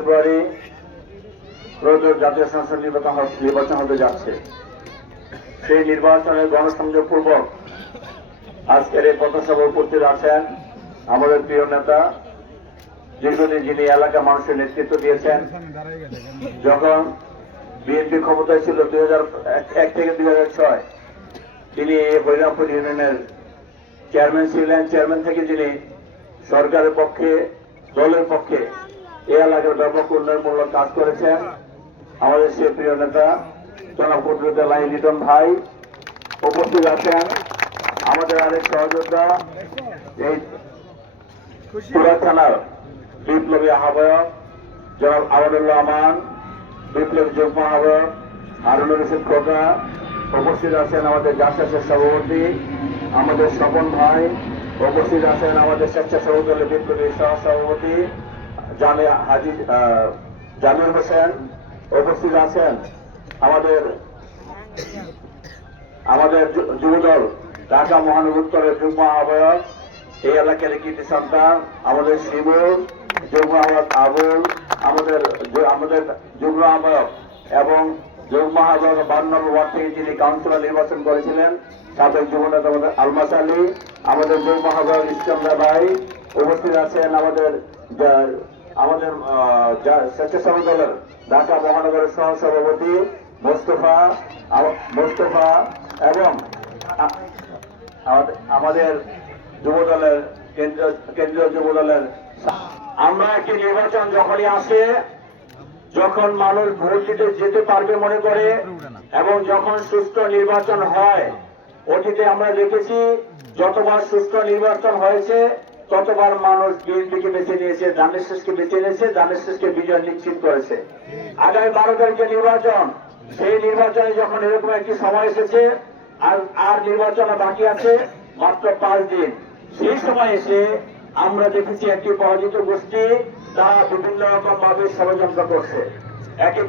বারো ফেব্রুয়ারি প্রয়োজন জাতীয় সংসদ নির্বাচন নির্বাচন হতে যাচ্ছে। সেই নির্বাচনের গণসংযোগ পূর্বক আজকের এই পথসভা উপস্থিত আছেন আমাদের প্রিয় নেতা, দীর্ঘদিন যিনি এলাকা মানুষের নেতৃত্ব দিয়েছেন, যখন বিএনপি ক্ষমতায় ছিল দুই এক থেকে দুই ছয়, তিনি হরিরামপুর ইউনিয়নের চেয়ারম্যান ছিলেন। চেয়ারম্যান থেকে যিনি সরকারের পক্ষে, দলের পক্ষে এই এলাকার ব্যাপক উন্নয়নমূলক কাজ করেছেন আমাদের সে প্রিয় নেতা, জনাব কুদরুদ্দাহ লিটন ভাই। উপস্থিত আছেন আমাদের আরেক সহযোদ্ধা, এই পুরা থানার বিপ্লবী আহ্বায়ক, জনাব আবাদুল্লাহ আমান, বিপ্লবী যুগ্ম আহ্বায়ক, হারুনুর রশিদ খোকা। উপস্থিত আছেন আমাদের জাসাসের সভাপতি আমাদের স্বপন ভাই। উপস্থিত আছেন আমাদের স্বেচ্ছাসেবক দলের বিপ্লবী সহ সভাপতি জামির হোসেন উপস্থিত আছেন। আমাদের আমাদের যুবদল, ঢাকা মহানগর উত্তরের যুগ্ম আহ্বায়ক, এই এলাকার কৃতি সন্তান, আমাদের শিবুর যুগ্ম আহ্বায়ক আবুল, আমাদের আমাদের যুগ্ম আহ্বায়ক এবং যুগ্ম আহ্বায়ক বান্ন নম্বর ওয়ার্ড থেকে যিনি কাউন্সিলর নির্বাচন করেছিলেন, সাবেক যুবনেতা আমাদের আলমাস আলী, আমাদের যুগ্ম আহ্বায়ক ইস্কান্দা ভাই উপস্থিত আছেন, আমাদের আমাদের স্বেচ্ছাসেবক দলের ঢাকা মহানগরের সহ সভাপতি মোস্তফা মোস্তফা এবং আমাদের- যুব দলের কেন্দ্রীয় যুব দলের আমরা একটি নির্বাচন যখনই আসে, যখন মানুষ ভোট দিতে যেতে পারবে মনে করে এবং যখন সুষ্ঠু নির্বাচন হয়, অতীতে আমরা দেখেছি যতবার সুষ্ঠু নির্বাচন হয়েছে ততবার মানুষ বিএনপিকে বেছে নিয়েছে দানের শেষকে বেছে নিয়েছে দানের শেষকে বিজয় নিশ্চিত করেছে। আগামী বারো তারিখে নির্বাচন। সেই নির্বাচনে যখন এরকম একটি সময় এসেছে, আর আর নির্বাচন বাকি আছে, মাত্র পাঁচ দিন। সেই সময় এসে আমরা দেখেছি একটি পরাজিত গোষ্ঠী তারা বিভিন্ন রকম ভাবে ষড়যন্ত্র করছে। একটি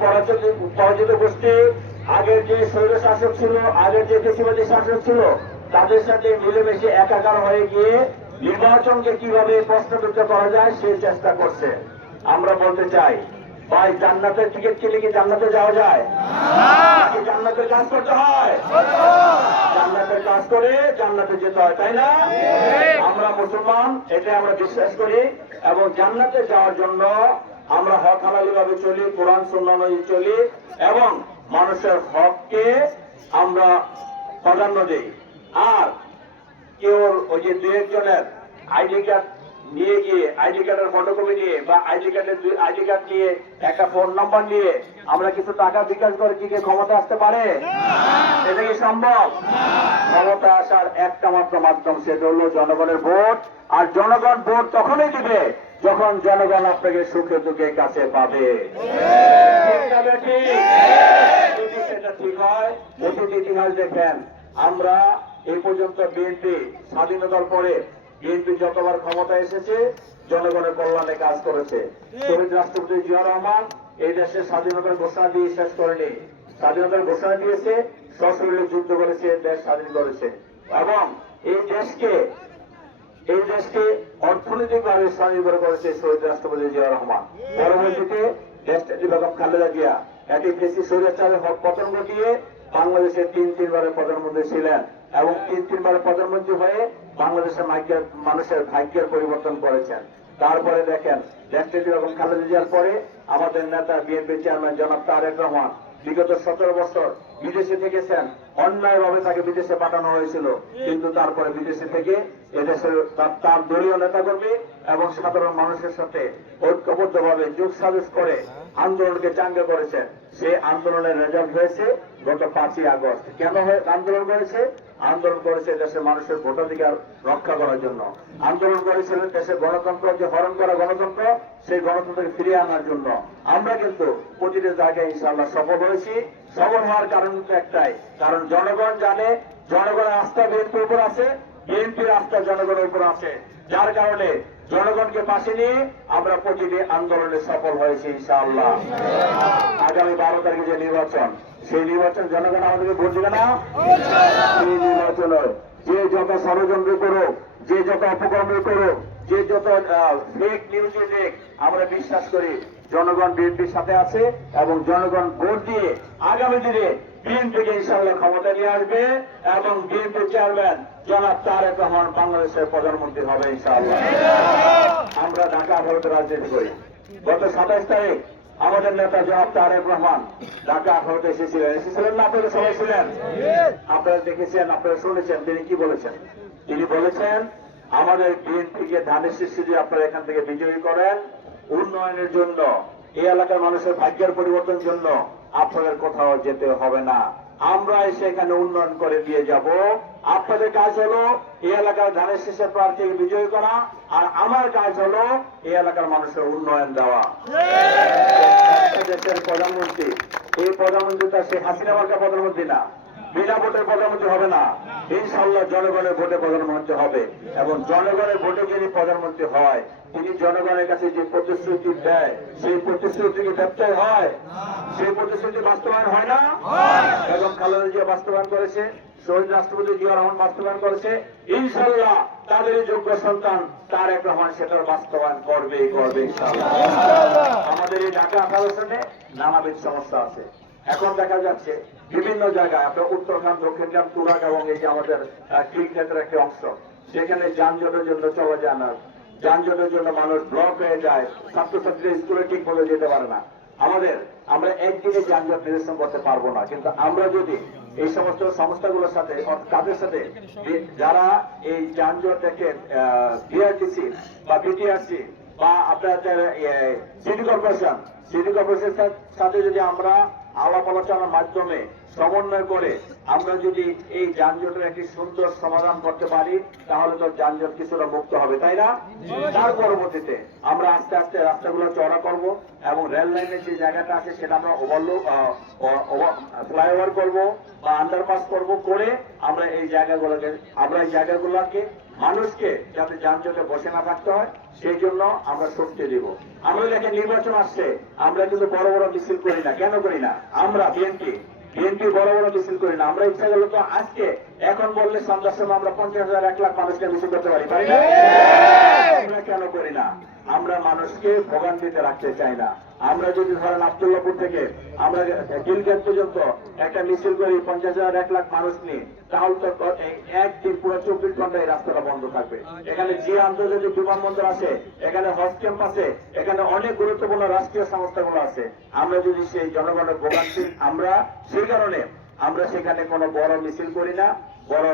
পরাজিত গোষ্ঠী, আগের যে শৈল শাসক ছিল, আগের যে কৃষিবাদী শাসক ছিল, তাদের সাথে মিলেমিশে একাকার হয়ে গিয়ে নির্বাচনকে কীভাবে প্রশ্নবিদ্ধ করা যায় সেই চেষ্টা করছে। আমরা বলতে চাই ভাই জান্নাতের টিকিট কিনে কি জান্নাতে যাওয়া যায়? জান্নাতের কাজ করতে হয়? জান্নাতের কাজ করে জান্নাতে যেতে হয় তাই না? আমরা মুসলমান এটা আমরা বিশ্বাস করি এবং জান্নাতে যাওয়ার জন্য আমরা হক হালালি ভাবে চলি কোরআন সুন্নাহ চলি এবং মানুষের হককে আমরা প্রাধান্য দিই। আর কেউ ওই যে দু একজনের আইডি কার্ড নিয়ে গিয়ে আইডি কার্ডের ফটোকপি নিয়ে বা আইডি কার্ডের আইডি কার্ড নিয়ে একটা ফোন নাম্বার নিয়ে আমরা কিছু টাকা বিকাশ করে কি ক্ষমতা আসতে পারে? এটা কি সম্ভব? ক্ষমতা আসার একটা মাত্র মাধ্যম সেটা হলো জনগণের ভোট। আর জনগণ ভোট তখনই দিবে যখন জনগণ আপনাকে সুখে দুঃখে কাছে পাবে। ঠিক যদি সেটা ঠিক হয় অতীত ইতিহাস দেখেন আমরা এই পর্যন্ত বিএনপি স্বাধীনতার পরে বিএনপি যতবার ক্ষমতা এসেছে, জনগণের কল্যাণে কাজ করেছে। শহীদ রাষ্ট্রপতি জিয়া রহমান এই দেশের স্বাধীনতার ঘোষণা দিয়ে শেষ করেনি। স্বাধীনতার ঘোষণা দিয়েছে, সশরীরে যুদ্ধ করেছে, দেশ স্বাধীন করেছে। এবং এই দেশকে এই দেশকে অর্থনৈতিকভাবে স্বনির্ভর করেছে শহীদ রাষ্ট্রপতি জিয়া রহমান। পরবর্তীতে দেশটি বেগম খালেদা জিয়া, একটি বেশি স্বৈরাচারের পতন ঘটিয়ে বাংলাদেশের তিন তিনবারের প্রধানমন্ত্রী ছিলেন। এবং তিন তিনবারের প্রধানমন্ত্রী হয়ে বাংলাদেশের ভাগ্যের মানুষের ভাগ্যের পরিবর্তন করেছেন। তারপরে দেখেন দেশটি বেগম খালেদা জিয়ার পরে আমাদের নেতা বিএনপি চেয়ারম্যান জনাব তারেক রহমান বিগত সতেরো বছর বিদেশে থেকেছেন। অন্যায়ভাবে তাকে বিদেশে পাঠানো হয়েছিল, কিন্তু তারপরে বিদেশে থেকে এদেশের তার- দলীয় নেতাকর্মী এবং সাধারণ মানুষের সাথে ঐক্যবদ্ধভাবে যোগ সাজস করে আন্দোলনকে চাঙ্গা করেছেন। সে আন্দোলনের রেজাল্ট হয়েছে গত পাঁচই আগস্ট। কেন আন্দোলন করেছে? আন্দোলন করেছে দেশের মানুষের ভোটাধিকার রক্ষা করার জন্য। আন্দোলন করেছিলেন দেশের গণতন্ত্র, যে হরণ করা গণতন্ত্র, সেই গণতন্ত্রকে ফিরিয়ে আনার জন্য। আমরা কিন্তু প্রতিটি জায়গায় ইনশাল্লাহ সফল হয়েছি। সফল হওয়ার কারণ একটাই, কারণ জনগণ জানে, জনগণের আস্থা বিএনপির উপর আছে, বিএনপির আস্থা জনগণের উপর আছে। যার কারণে জনগণকে পাশে নিয়ে আমরা প্রতিটি আন্দোলনে সফল হয়েছি, ইনশাআল্লাহ। আগামী বারো তারিখে যে নির্বাচন, সেই নির্বাচন জনগণ আমাদেরকে ভোট দেবে না? সেই নির্বাচন যে যত ষড়যন্ত্র করুক, যে যত অপকর্ম করুক, যে যত ফেক নিউজে দেখ আমরা বিশ্বাস করি জনগণ বিএনপির সাথে আছে এবং জনগণ ভোট দিয়ে আগামী দিনে বিএনপিকে ইনশাল্লাহ ক্ষমতা নিয়ে আসবে এবং বিএনপি চেয়ারম্যান জনাব তারেক রহমান বাংলাদেশের প্রধানমন্ত্রী হবে ইনশাআল্লাহ। আমরা ঢাকা ভারতে রাজনীতি করি। গত সাতাইশ তারিখ আমাদের নেতা জনাব তারেক রহমান ঢাকা ভারতে এসেছিলেন। এসেছিলেন না আপনারা সবাই ছিলেন? আপনারা দেখেছেন, আপনারা শুনেছেন, তিনি কি বলেছেন? তিনি বলেছেন, আমাদের বিএনপিকে ধানের শীর্ষে দিয়ে আপনারা এখান থেকে বিজয়ী করেন। উন্নয়নের জন্য, এই এলাকার মানুষের ভাগ্যের পরিবর্তনের জন্য আপনাদের কোথাও যেতে হবে না। আমরা এসে এখানে উন্নয়ন করে দিয়ে যাব। আপনাদের কাজ হলো এই এলাকার ধানের শেষের প্রার্থীকে বিজয়ী করা আর আমার কাজ হলো এই এলাকার মানুষের উন্নয়ন দেওয়া। দেশের প্রধানমন্ত্রী এই প্রধানমন্ত্রী তার শেখ হাসিনা মার্কা প্রধানমন্ত্রী না। বিনা ভোটের প্রধানমন্ত্রী হবে না। ইনশাল্লাহ জনগণের ভোটে প্রধানমন্ত্রী হবে এবং জনগণের ভোটে যিনি প্রধানমন্ত্রী হয় তিনি জনগণের কাছে যে প্রতিশ্রুতি দেয় সেই প্রতিশ্রুতি কি ব্যত্যয় হয়? সেই প্রতিশ্রুতি বাস্তবায়ন হয় না? এবং খালেদা জিয়া বাস্তবায়ন করেছে শহীদ রাষ্ট্রপতি জিয়া রহমান বাস্তবায়ন করেছে ইনশাল্লাহ তাদের যোগ্য সন্তান তারেক রহমান সেটার বাস্তবায়ন করবে করবে ইনশাল্লাহ আমাদের এই ঢাকা আঠারোশনে নানাবিধ সমস্যা আছে। এখন দেখা যাচ্ছে বিভিন্ন জায়গায়, আপনার উত্তরখান, দক্ষিণখান তুরাক এবং এই যে আমাদের ক্রিক ক্ষেত্রের একটি অংশ, সেখানে যানজটের জন্য চলা যায় না। যানজটের জন্য মানুষ ব্লক হয়ে যায়, ছাত্রছাত্রীরা স্কুলে ঠিক মতো যেতে পারে না। আমাদের, আমরা একদিনে যানজট নিরসন করতে পারব না, কিন্তু আমরা যদি এই সমস্ত সংস্থাগুলোর সাথে তাদের সাথে যারা এই যানজটটাকে বিআরটিসি বা বিটিআরসি বা আপনার সিটি কর্পোরেশন, সিটি কর্পোরেশনের সাথে যদি আমরা আলাপ আলোচনার মাধ্যমে সমন্বয় করে আমরা যদি এই যানজটের একটি সুন্দর সমাধান করতে পারি তাহলে তো যানজট কিছুটা মুক্ত হবে তাই না? তার পরবর্তীতে আমরা আস্তে আস্তে রাস্তাগুলো চড়া করব এবং রেল লাইনের যে জায়গাটা আছে সেটা আমরা ওভারলো ফ্লাইওভার করব বা আন্ডারপাস করব করে আমরা এই জায়গাগুলোকে আমরা এই জায়গাগুলোকে মানুষকে যাতে যানজটে বসে না থাকতে হয় সেই জন্য আমরা শক্তি দিব। আমরা দেখেন নির্বাচন আসছে আমরা কিন্তু বড় বড় মিছিল করি না। কেন করি না? আমরা বিএনপি বিএনপি বড় বড় মিছিল করি না। আমরা ইচ্ছা করলে তো আজকে এখন বললে সন্ধ্যার সময় আমরা পঞ্চাশ হাজার এক লাখ মানুষকে মিছিল করতে পারি পারি না? আমরা কেন করি না? আমরা মানুষকে ভোগান্তিতে রাখতে চাই না। আমরা যদি ধরেন আবদুল্লাপুর থেকে আমরা গিলগেট পর্যন্ত একটা মিছিল করি, পঞ্চাশ হাজার এক লাখ মানুষ নিয়ে, তাহলে তো একদিন পুরো চব্বিশ ঘণ্টা এই রাস্তাটা বন্ধ থাকবে। এখানে যে আন্তর্জাতিক বিমানবন্দর আছে, এখানে হজ ক্যাম্প আছে, এখানে অনেক গুরুত্বপূর্ণ রাষ্ট্রীয় সংস্থাগুলো আছে। আমরা যদি সেই জনগণের ভোগান্তি, আমরা সেই কারণে, আমরা সেখানে কোনো বড় মিছিল করি না, বড়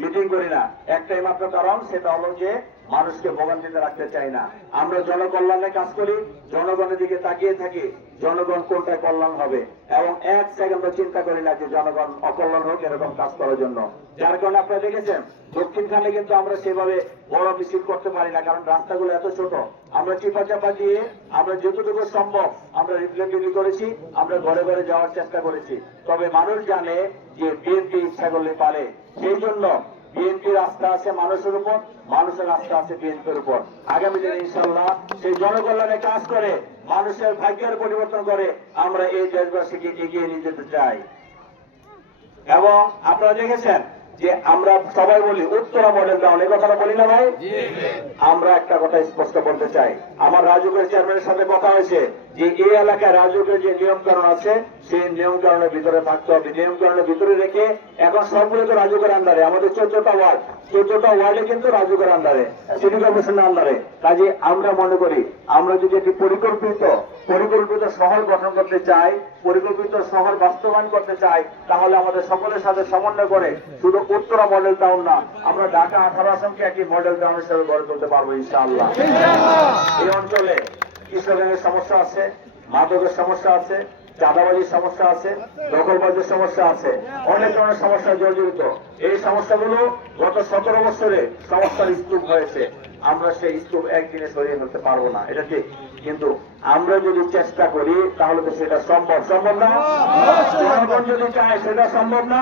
মিটিং করি না। একটাই মাত্র কারণ, সেটা হলো যে মানুষকে ভোগান্তিতে রাখতে চাই না। আমরা জনকল্যাণে কাজ করি, জনগণের দিকে তাকিয়ে থাকি, জনগণ কোনটায় কল্যাণ হবে। এবং এক সেকেন্ড চিন্তা করি না যে জনগণ অকল্যাণ হোক, এরকম কাজ করার জন্য। যার কারণে আপনারা দেখেছেন দক্ষিণখানে কিন্তু আমরা সেভাবে বড় মিছিল করতে পারি না, কারণ রাস্তাগুলো এত ছোট। আমরা চিপা চাপা দিয়ে আমরা যতটুকু সম্ভব আমরা রিপ্লেন্টিং করেছি, আমরা ঘরে ঘরে যাওয়ার চেষ্টা করেছি। তবে মানুষ জানে যে বিএনপি ইচ্ছা করলে পারে। সেই জন্য বিএনপির আস্থা আছে মানুষের উপর মানুষের আস্থা আছে বিএনপির উপর। আগামী দিনে ইনশাল্লাহ সেই জনকল্যাণে কাজ করে মানুষের ভাগ্যের পরিবর্তন করে আমরা এই দেশবাসীকে এগিয়ে নিয়ে যেতে চাই। এবং আপনারা দেখেছেন যে আমরা সবাই বলি উত্তরা মডেল টাউন এই কথাটা বলি না ভাই? আমরা একটা কথা স্পষ্ট বলতে চাই। আমার রাজুকের চেয়ারম্যানের সাথে কথা হয়েছে। যে এই এলাকায় রাজুকের যে নিয়ম কারণ আছে, সেই নিয়ম কারণের ভিতরে থাকতে হবে। নিয়ম কারণের ভিতরে রেখে এখন সবগুলো তো রাজুকের আন্ডারে, আমাদের চোদ্দটা ওয়ার্ড। চোদ্দটা ওয়ার্ডে কিন্তু রাজুকের আন্ডারে, সিটি কর্পোরেশনের আন্ডারে। কাজে আমরা মনে করি, আমরা যদি একটি পরিকল্পিত পরিকল্পিত শহর গঠন করতে চাই, পরিকল্পিত শহর বাস্তবায়ন করতে চাই, তাহলে আমাদের সকলের সাথে সমন্বয় করে শুধু উত্তরা মডেল টাউন না, আমরা ঢাকা আঠারো আসনকে একটি মডেল টাউন হিসেবে গড়ে তুলতে পারব ইনশাআল্লাহ। এই অঞ্চলে কৃষকের সমস্যা আছে, মাদকের সমস্যা আছে, চাঁদাবাজির সমস্যা আছে দখলবাজির সমস্যা আছে, অনেক ধরনের সমস্যা জর্জরিত। এই সমস্যাগুলো গত সতেরো বছরে সমস্যার স্তূপ হয়েছে। আমরা সেই স্তূপ একদিনে সরিয়ে ফেলতে পারব না, এটা ঠিক। কিন্তু আমরা যদি চেষ্টা করি, তাহলে তো সেটা সম্ভব। সম্ভব না? জনগণ যদি চায়, সেটা সম্ভব না?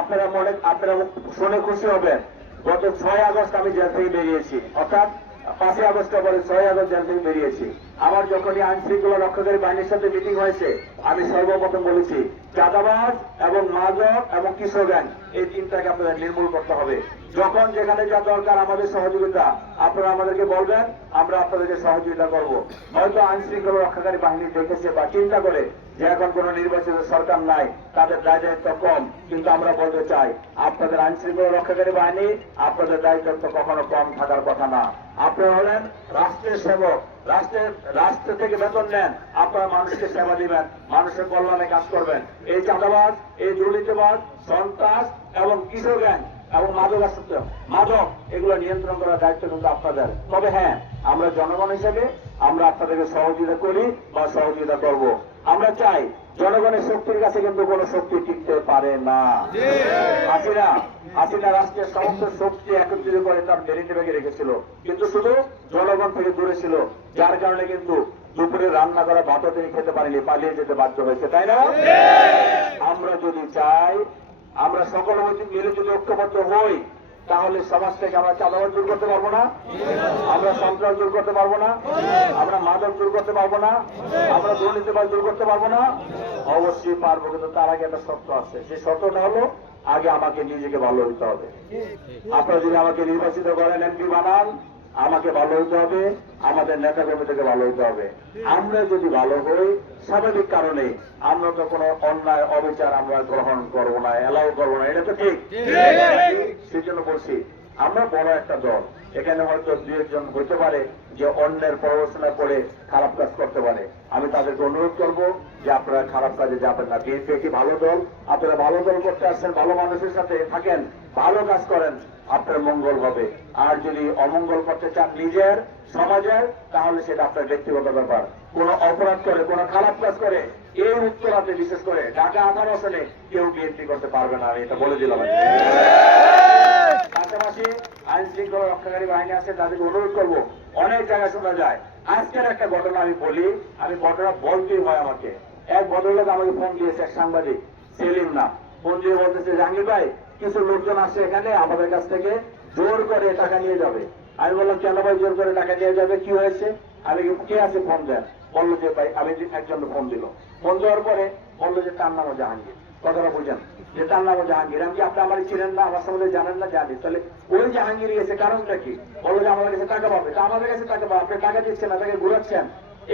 আপনারা মনে, আপনারা শুনে খুশি হবেন। গত ছয় আগস্ট আমি জেল থেকে বেরিয়েছি। অর্থাৎ পাঁচই আগস্টের পরে ছয় আগস্ট জেল থেকে বেরিয়েছি। আমার যখনই আইন শৃঙ্খলা রক্ষাকারী বাহিনীর সাথে মিটিং হয়েছে, আমি সর্বপ্রথম বলেছি, চাঁদাবাজ এবং মাদক এবং কিশোর গ্যাং, এই তিনটাকে আপনাদের নির্মূল করতে হবে। যখন যেখানে যা দরকার আমাদের সহযোগিতা, আপনারা আমাদেরকে বলবেন, আমরা আপনাদেরকে সহযোগিতা করব। হয়তো আইন শৃঙ্খলা রক্ষাকারী বাহিনী দেখেছে বা চিন্তা করে যে এখন কোন নির্বাচিত সরকার নাই, তাদের দায় দায়িত্ব কম, কিন্তু আমরা বলতে চাই, আপনাদের আইন শৃঙ্খলা রক্ষাকারী বাহিনী, আপনাদের দায়িত্ব কখনো কম থাকার কথা না। আপনারা হলেন রাষ্ট্রের সেবক, রাষ্ট্রের, রাষ্ট্র থেকে বেতন নেন, আপনারা মানুষকে সেবা দিবেন, মানুষের কল্যাণে কাজ করবেন। এই চাঁদাবাজ, এই দুর্নীতিবাজ, সন্ত্রাস এবং কিশোর গ্যাং এবং মাদক আসক্ত, মাদক, এগুলো নিয়ন্ত্রণ করার দায়িত্ব কিন্তু আপনাদের। তবে হ্যাঁ আমরা জনগণ হিসেবে আমরা আপনাদেরকে সহযোগিতা করি বা সহযোগিতা করব। আমরা চাই জনগণের শক্তির কাছে কিন্তু কোনো শক্তি টিকতে পারে না। হাসিনা হাসিনা রাষ্ট্রের সমস্ত শক্তি একত্রিত করে তার মেরিটে ব্যাগে রেখেছিল। কিন্তু শুধু জনগণ থেকে দূরে ছিল যার কারণে কিন্তু দুপুরে রান্না করা ভাতও তিনি খেতে পারেনি পালিয়ে যেতে বাধ্য হয়েছে তাই না? আমরা যদি চাই আমরা সকল মিলে যদি ঐক্যবদ্ধ হই তাহলে সমাজ থেকে আমরা চাঁদাবাজ দূর করতে পারব না। আমরা সন্ত্রাস দূর করতে পারব না। আমরা মাদক দূর করতে পারব না। আমরা দুর্নীতিবাজ দূর করতে পারব না। অবশ্যই পারব, কিন্তু তার আগে একটা শর্ত আছে। সেই শর্তটা হলো, আগে আমাকে নিজেকে ভালো হইতে হবে। আপনারা যদি আমাকে নির্বাচিত করেন, এমপি বানান আমাকে ভালো হইতে হবে আমাদের নেতা কর্মীদেরকে ভালো হইতে হবে। আমরা যদি ভালো হই স্বাভাবিক কারণে আমরা তো কোনো অন্যায় অবিচার আমরা গ্রহণ করব না এলাও করব না এটা তো ঠিক। সেই জন্য বলছি আমরা বড় একটা দল। এখানে হয়তো দু একজন হইতে পারে যে অন্যের প্ররোচনা করে খারাপ কাজ করতে পারে। আমি তাদেরকে অনুরোধ করব যে আপনারা খারাপ কাজে যাবেন না। বিএনপি একটি ভালো দল আপনারা ভালো দল করতে আসছেন ভালো মানুষের সাথে থাকেন। ভালো কাজ করেন, আপনার মঙ্গল হবে। আর যদি অমঙ্গল করতে চান নিজের, সমাজের, তাহলে সেটা আপনার ব্যক্তিগত ব্যাপার। কোন অপরাধ করে, কোন খারাপ কাজ করে, এই উত্তরাতে বিশেষ করে ঢাকা আঠারো আসনে কেউ বিএনপি করতে পারবে না, আমি এটা বলে দিলাম পাশাপাশি আইন শৃঙ্খলা রক্ষাকারী বাহিনী আছে, তাদেরকে অনুরোধ করব, অনেক জায়গায় শোনা যায়। আজকের একটা ঘটনা আমি বলি, আমি ঘটনা বলতেই হয় আমাকে। এক ভদ্রলোক আমাকে ফোন দিয়েছে, এক সাংবাদিক, সেলিম না ফোন দিয়ে বলতেছে, জাহাঙ্গীর ভাই কিছু লোকজন আসছে এখানে, আমাদের কাছ থেকে জোর করে টাকা নিয়ে যাবে। আমি বললাম, কেন ভাই জোর করে টাকা নিয়ে যাবে? কি হয়েছে? আমি কে আছে ফোন দেন? বলল যে, ভাই, আমি একজন ফোন দিল। ফোন দেওয়ার পরে বলল যে, তার নামও জাহাঙ্গীর। কথাটা বুঝেন, যে, তার নামও জাহাঙ্গীর। আমি আপনি আমার চিনেন না, আমার সম্বন্ধে জানেন না? জানি। তাহলে ওই জাহাঙ্গীর গেছে, কারণটা কি? বলল যে, আমাদের কাছে টাকা পাবে। তা আমাদের কাছে টাকা পাবে, আপনি টাকা দিচ্ছেন না, তাকে ঘুরাচ্ছেন।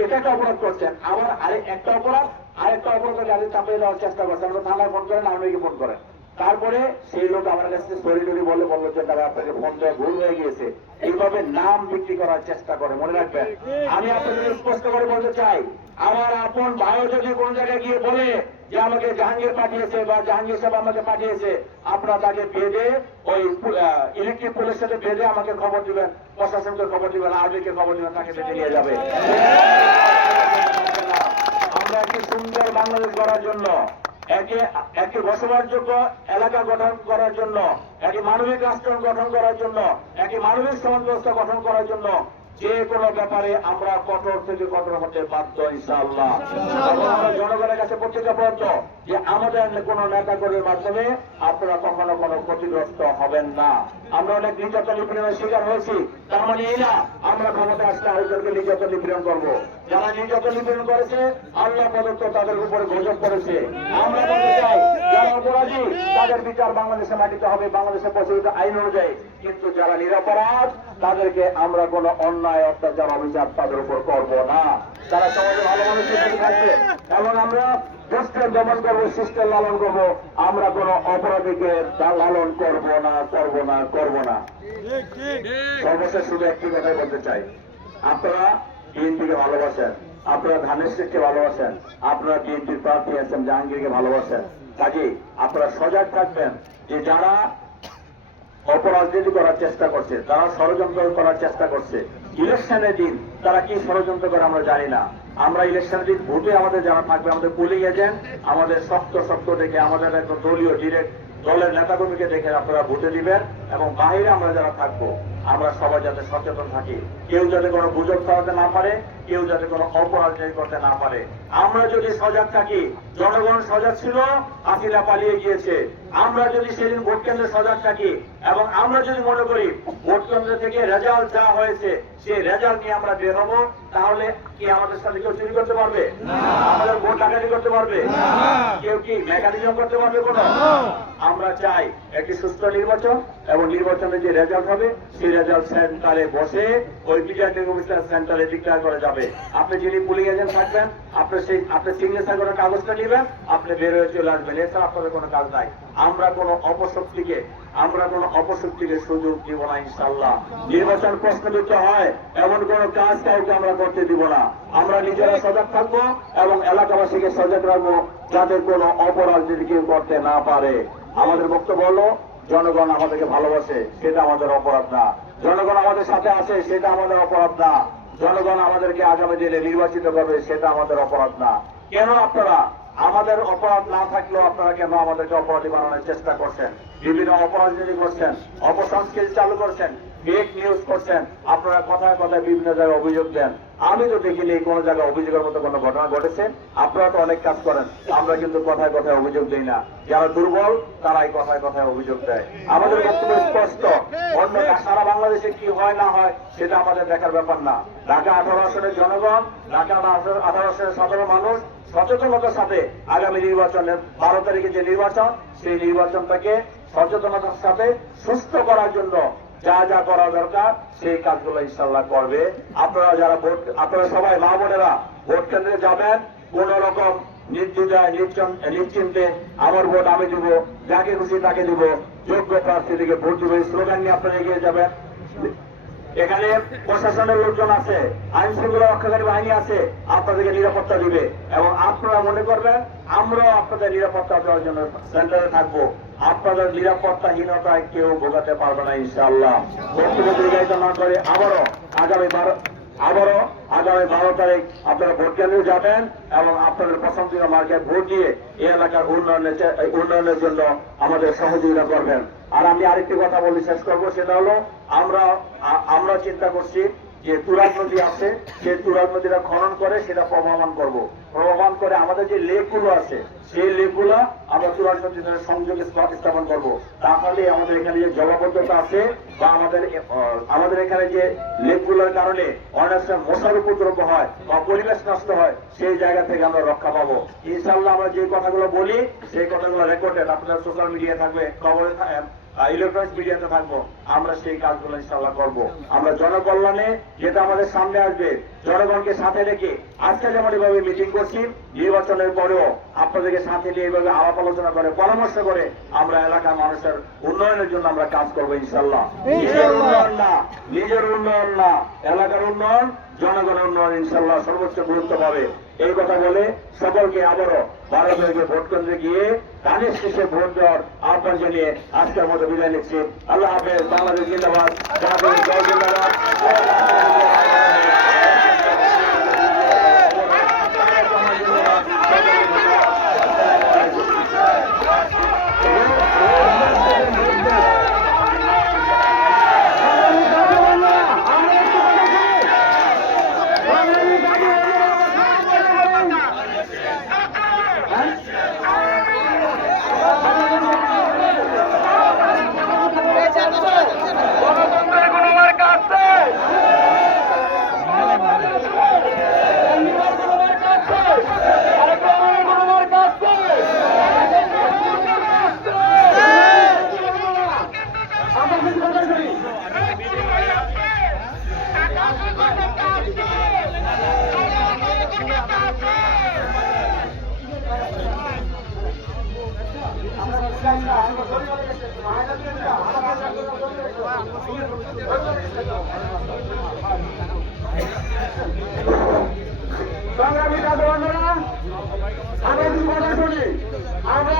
এটা একটা অপরাধ করছেন। আবার আরেক একটা অপরাধ, আরেকটা অপরাধ গাড়ি চাপিয়ে দেওয়ার চেষ্টা করছেন থানায় ফোন করেন আপনাকে ফোন করেন। তারপরে সেই লোক আমার কাছে সরি বলে বলল যে, দাদা আপনাকে দেওয়া ভুল হয়ে গিয়েছে এইভাবে নাম বিক্রি করার চেষ্টা করে, মনে রাখবেন। আমি আপনাদের স্পষ্ট করে বলতে চাই, আমার আপন ভাইও যদি কোন জায়গায় গিয়ে বলে যে, আমাকে জাহাঙ্গীর পাঠিয়েছে বা জাহাঙ্গীর সাহেব আমাকে পাঠিয়েছে, আপনারা তাকে বেঁধে ওই ইলেকট্রিক পুলিশের সাথে বেঁধে আমাকে খবর দিবেন, প্রশাসনকে খবর দিবেন আর্মিকে খবর দিবেন, তাকে বেঁধে নিয়ে যাবে। আমরা একটি সুন্দর বাংলাদেশ গড়ার জন্য একে একটি বসবাসযোগ্য এলাকা গঠন করার জন্য একটি মানবিক রাষ্ট্র গঠন করার জন্য একটি মানবিক সমাজ ব্যবস্থা গঠন করার জন্য যে কোনো ব্যাপারে আমরা কঠোর থেকে কঠোর হতে বাধ্য, ইনশাআল্লাহ। জনগণের কাছে প্রতিজ্ঞাবদ্ধ যে আমাদের কোন নেতা কর্মীর মাধ্যমে আপনারা কখনো কোনো ক্ষতিগ্রস্ত হবেন না। আমরা অনেক নির্যাতন নিপীড়নের শিকার হয়েছি, তার মানে এই না, আমরা ক্ষমতা আসলে আরেকজনকে নির্যাতন নিপীড়ন করব। যারা নির্যাতন নিপীড়ন করেছে, আল্লাহ প্রদত্ত তাদের উপরে গজব করেছে। আমরা বলতে চাই, যারা অপরাধী, তাদের বিচার বাংলাদেশে মাটিতে হবে বাংলাদেশের প্রচলিত আইন অনুযায়ী। কিন্তু যারা নিরাপরাধ, তাদেরকে আমরা কোনো অন্যায়, অত্যাচার, অবিচার তাদের উপর করব না। তারা সমাজে ভালো মানুষের থাকবে। এবং আমরা দুষ্টের দমন করব শিষ্টের লালন করব। আমরা কোনো অপরাধীকে লালন করব না করব না করব না। সর্বশেষ শুধু একটি কথাই বলতে চাই। আপনারা বিএনপিকে ভালোবাসেন। আপনারা ধানের শেখকে ভালোবাসেন। আপনারা বিএনপির প্রার্থী আছেন জাহাঙ্গীরকে ভালোবাসেন। কাজে আপনারা সজাগ থাকবেন যে যারা অপরাজনীতি করার চেষ্টা করছে, তারা ষড়যন্ত্র করার চেষ্টা করছে, ইলেকশনের দিন তারা কি ষড়যন্ত্র করে আমরা জানি না। আমরা ইলেকশনের দিন ভোটে আমাদের যারা থাকবে, আমাদের পুলিং এজেন্ট আমাদের শক্ত শক্ত দেখে আমাদের একটা দলীয় ডিরেক্ট দলের নেতাকর্মীকে দেখে আপনারা ভোটে দিবেন এবং বাইরে আমরা যারা থাকব আমরা সবাই যাতে সচেতন থাকি। কেউ যাতে কোনো গুজব ছড়াতে না পারে কেউ যাতে কোনো অপরাধ করতে না পারে। আমরা যদি সজাগ থাকি জনগণ সজাগ ছিল আশিরা পালিয়ে গিয়েছে। আমরা যদি সেদিন ভোট কেন্দ্রে সজাগ থাকি এবং আমরা যদি মনে করি ভোট কেন্দ্র থেকে রেজাল্ট যা হয়েছে সেই রেজাল্ট নিয়ে আমরা বের হব তাহলে কি আমাদের সাথে কেউ চুরি করতে পারবে? আমাদের ভোট ডাকাতি করতে পারবে? কেউ কি মেকানিজম করতে পারবে কোনো? আমরা চাই একটি সুস্থ নির্বাচন এবং নির্বাচনে যে রেজাল্ট হবে সেই রেজাল্ট সেন্টারে বসে ওই প্রিজাইডিং অফিসার সেন্টারে ডিক্লেয়ার করা যাবে। আপনি যিনি পুলিং এজেন্ট থাকবেন, আপনি সেই, আপনি সিগনেচার করে কাগজটা নেবেন, আপনি বের হয়ে চলে আসবেন। এছাড়া আপনাদের কোনো কাজ নাই। আমরা কোনো অপশক্তিকে, আমরা কোনো অপশক্তিকে সুযোগ দিব না ইনশাল্লাহ নির্বাচন প্রশ্নবিদ্ধ হয়, এমন কোনো কাজ কাউকে আমরা করতে দিব না। আমরা নিজেরা সজাগ থাকব এবং এলাকাবাসীকে সজাগ রাখব, যাতে কোনো অপরাধ যদি কেউ করতে না পারে। আমাদের বক্তব্য হলো, জনগণ আমাদেরকে ভালোবাসে, সেটা আমাদের অপরাধ না। জনগণ আমাদের সাথে আছে, সেটা আমাদের অপরাধ না। জনগণ আমাদেরকে আগামী দিনে নির্বাচিত করবে, সেটা আমাদের অপরাধ না। কেন আপনারা? আমাদের অপরাধ না থাকলেও আপনারা কেন আমাদেরকে অপরাধী বানানোর চেষ্টা করছেন? বিভিন্ন অপরাধী করছেন, অপসংস্কৃতি চালু করছেন। ফেক নিউজ করছেন। আপনারা কথায় কথায় বিভিন্ন জায়গায় অভিযোগ দেন। আমি তো দেখিনি কোনো জায়গায় অভিযোগের মতো কোনো ঘটনা ঘটেছে। আপনারা তো অনেক কাজ করেন। আমরা কিন্তু কথায় কথায় অভিযোগ দেই না। যারা দুর্বল তারাই কথায় কথায় অভিযোগ দেয়। আমাদের বক্তব্য স্পষ্ট। অন্য সারা বাংলাদেশে কি হয় না হয় সেটা আমাদের দেখার ব্যাপার না। ঢাকা আঠারো আসনের জনগণ ঢাকা আঠারো আসনের সাধারণ মানুষ সচেতনতার সাথে আগামী নির্বাচনের বারো তারিখে যে নির্বাচন সেই নির্বাচনটাকে সচেতনতার সাথে সুস্থ করার জন্য যা যা করা দরকার, সেই কাজগুলো ইনশাল্লাহ করবে। আপনারা যারা ভোট, আপনারা সবাই মা বোনেরা ভোট কেন্দ্রে যাবেন, কোন রকম নির্দ্বিধায় নিশ্চিন্তে আমার ভোট আমি দিব, যাকে খুশি তাকে দিব, যোগ্য প্রার্থী থেকে ভোট দিব স্লোগান নিয়ে আপনারা এগিয়ে যাবেন। এখানে প্রশাসনের লোকজন আছে আইন শৃঙ্খলা রক্ষাকারী বাহিনী আছে, আপনাদেরকে নিরাপত্তা দিবে। এবং আপনারা মনে করবেন, আমরাও আপনাদের নিরাপত্তা দেওয়ার জন্য সেন্টারে থাকব। আপনাদের নিরাপত্তাহীনতায় কেউ ভোগাতে পারবে না, ইনশাআল্লাহ। বক্তব্য না করে আবারও আগামী বারো আবারও আগামী বারো তারিখ আপনারা ভোট কেন্দ্রে যাবেন এবং আপনাদের পছন্দিত মার্কে ভোট দিয়ে এই এলাকার উন্নয়নের উন্নয়নের জন্য আমাদের সহযোগিতা করবেন। আর আমি আরেকটি কথা বলে শেষ করব, সেটা হলো আমরা আমরা চিন্তা করছি যে তুরাগ নদী আছে সেই তুরাগ নদীটা খনন করে সেটা প্রভাবান করব। প্রভাবান করে আমাদের যে লেকগুলো আছে, সেই লেকগুলো আমরা তুরাগ নদীর সাথে সংযোগে স্থাপন করব। তাহলে আমাদের এখানে যে জলবদ্ধতা আছে বা আমাদের আমাদের এখানে যে লেকগুলোর কারণে অনেক সময় মশার উপদ্রব হয় বা পরিবেশ নষ্ট হয়, সেই জায়গা থেকে আমরা রক্ষা পাবো। ইনশাল্লাহ আমরা যে কথাগুলো বলি, সেই কথাগুলো রেকর্ডেড আপনার সোশ্যাল মিডিয়া থাকবে, খবরে ইলেকট্রনিক মিডিয়াতে থাকব। আমরা সেই কাজগুলো ইনশাল্লাহ করব। আমরা জনকল্যাণে যেটা আমাদের সামনে আসবে জনগণকে সাথে রেখে আজকে যেমন এভাবে মিটিং করছি নির্বাচনের পরেও আপনাদেরকে সাথে নিয়ে এইভাবে আলাপ আলোচনা করে পরামর্শ করে আমরা এলাকার মানুষের উন্নয়নের জন্য আমরা কাজ করব ইনশাল্লাহ নিজের উন্নয়ন না নিজের উন্নয়ন না এলাকার উন্নয়ন জনগণের উন্নয়ন ইনশাল্লাহ সর্বোচ্চ গুরুত্ব পাবে। এই কথা বলে সকলকে আবারও বারো ভোট কেন্দ্রে গিয়ে ধানের শেষে ভোট দেওয়ার আহ্বান জানিয়ে আজকের মতো বিদায় নিচ্ছি। আল্লাহ হাফেজ বাংলাদেশ জিন্দাবাদ। সংগ্রামী দাদা বন্ধুরা আমরা কি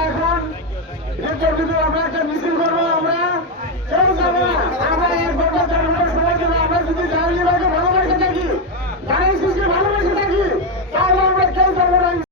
এখন কিন্তু আমরা একটা মিছিল করব, আমরা আমরা এক ঘণ্টা চার আমরা যদি জানি